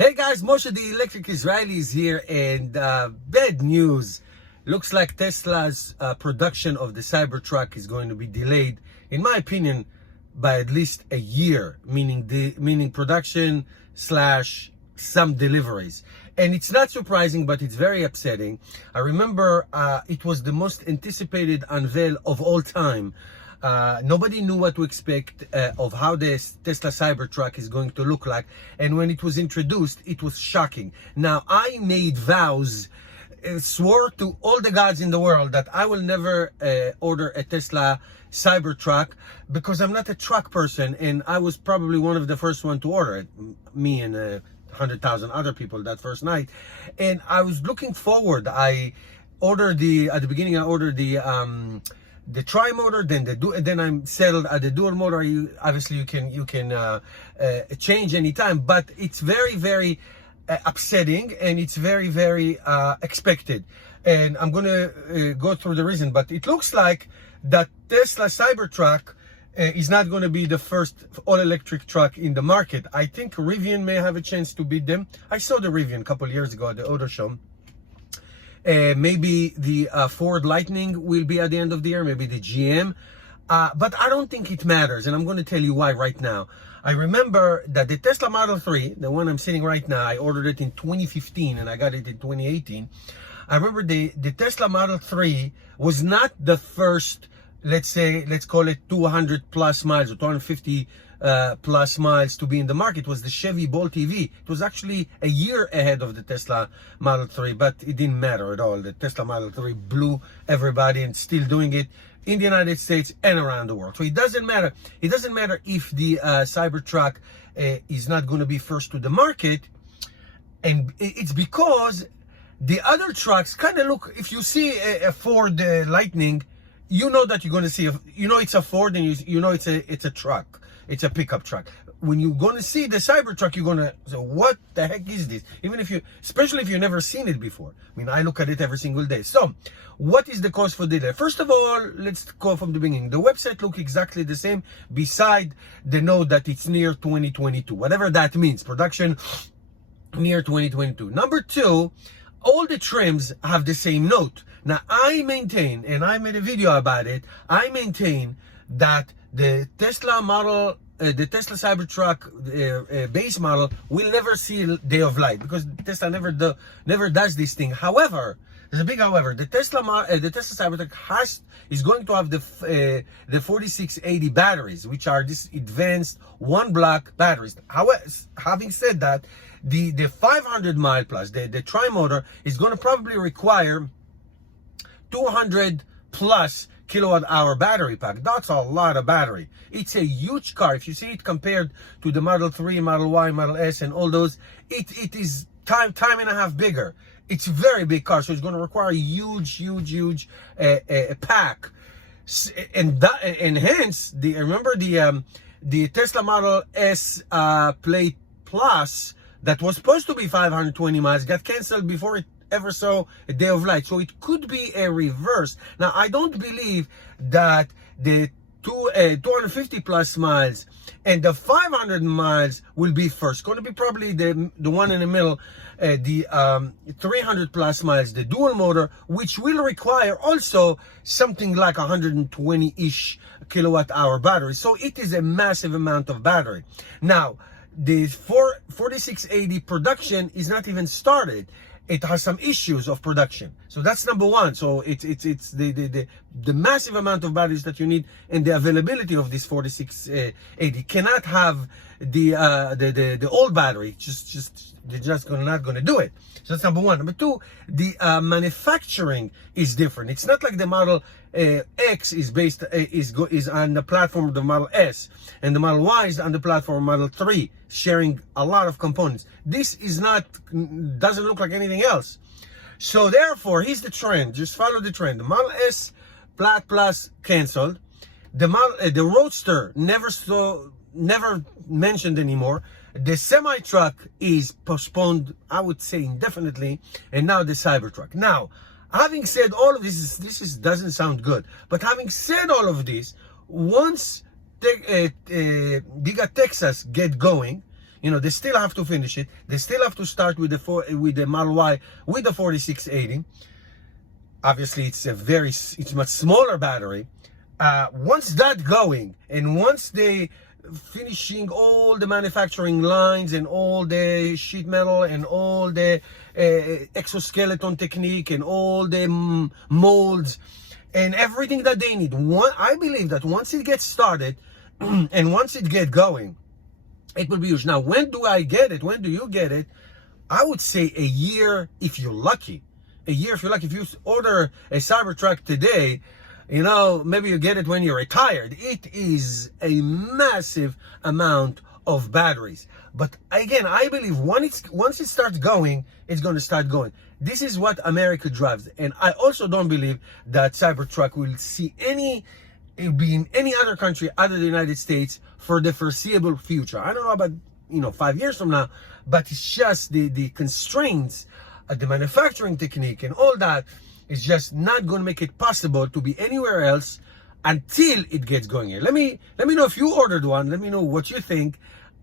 Hey guys, Moshe the Electric Israeli is here, and bad news. Looks like Tesla's production of the Cybertruck is going to be delayed, in my opinion, by at least a year, meaning production slash some deliveries. And it's not surprising, but it's very upsetting. I remember it was the most anticipated unveil of all time. Nobody knew what to expect of how the Tesla Cybertruck is going to look like, and when it was introduced, it was shocking. Now, I made vows, swore to all the gods in the world that I will never order a Tesla Cybertruck because I'm not a truck person, and I was probably one of the first one to order it, me and 100,000 other people that first night. And I was looking forward. I ordered at the beginning I ordered the tri-motor, then I'm settled at the dual motor. Obviously you can change anytime, but it's very upsetting, and it's very expected. And I'm gonna go through the reason, but it looks like that Tesla Cybertruck is not going to be the first all-electric truck in the market. I think Rivian may have a chance to beat them. I saw the Rivian a couple years ago at the auto show. Maybe the Ford Lightning will be at the end of the year, maybe the GM. But I don't think it matters, and I'm going to tell you why right now. I remember that the Tesla Model 3, the one I'm sitting right now, I ordered it in 2015 and I got it in 2018. I remember the Tesla Model 3 was not the first, let's call it 200 plus miles or 250 plus miles to be in the market. It was the Chevy Bolt EV. It was actually a year ahead of the Tesla Model 3, but it didn't matter at all. The Tesla Model 3 blew everybody, and still doing it in the United States and around the world. So it doesn't matter. It doesn't matter if the Cybertruck is not going to be first to the market, and it's because the other trucks kind of look. If you see a Ford Lightning, you know that you're going to see it's a Ford, and you know it's a truck. It's a pickup truck. When you're going to see the Cybertruck, you're going to say, what the heck is this? Especially if you've never seen it before. I mean, I look at it every single day. So, what is the cause for delay? First of all, let's go from the beginning. The website looks exactly the same, beside the note that it's near 2022. Whatever that means. Production near 2022. Number two, all the trims have the same note. Now, I maintain, and I made a video about it, I maintain that the Tesla Cybertruck base model will never see a day of light, because Tesla never does this thing. However, there's a big however. The Tesla Cybertruck is going to have the 4680 batteries, which are this advanced one block batteries. However, having said that, the 500 mile plus the tri-motor is going to probably require 200 plus kilowatt hour battery pack. That's a lot of battery. It's a huge car. If you see it compared to the Model 3, Model Y, Model S, and all those, it is time and a half bigger. It's a very big car, so it's going to require a huge pack. And hence, remember the Tesla Model S Plate Plus that was supposed to be 520 miles got canceled before it ever saw a day of light. So it could be a reverse. Now, I don't believe that the 250 plus miles and the 500 miles will be first. It's going to be probably the one in the middle, the 300 plus miles, the dual motor, which will require also something like 120-ish kilowatt hour battery. So it is a massive amount of battery. Now, the 4680 production is not even started. It has some issues of production. So that's number one. So it's the massive amount of batteries that you need, and the availability of this 4680 cannot have the old battery. They're just not gonna do it. So that's number one. Number two, the manufacturing is different. It's not like the Model X is based is on the platform of the Model S, and the Model Y is on the platform of Model 3, sharing a lot of components. This doesn't look like anything else. So therefore, here's the trend. Just follow the trend. The Model S Plaid Plus canceled. The Roadster never mentioned anymore. The semi-truck is postponed, I would say, indefinitely, and now the Cybertruck. Now, having said all of this, doesn't sound good. But having said all of this, once Giga Texas get going, You know, they still have to finish it. They still have to start with the Model Y with the 4680. Obviously, it's much smaller battery. Once that going, and once they finishing all the manufacturing lines and all the sheet metal and all the exoskeleton technique and all the molds and everything that they need, I believe that once it gets started and once it get going, it will be huge. Now, when do I get it? When do you get it? I would say a year if you're lucky. A year if you're lucky. If you order a Cybertruck today, you know, maybe you get it when you're retired. It is a massive amount of batteries. But again, I believe once it starts going, it's going to start going. This is what America drives. And I also don't believe that Cybertruck will be in any other country other than the United States for the foreseeable future. I don't know about, 5 years from now, but it's just the constraints, the manufacturing technique and all that is just not going to make it possible to be anywhere else until it gets going here. Let me know if you ordered one. Let me know what you think.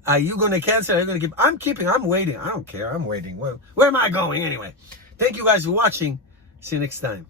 Are you going to cancel? Are you going to keep? I'm waiting. I don't care. I'm waiting. Where am I going anyway? Thank you guys for watching. See you next time.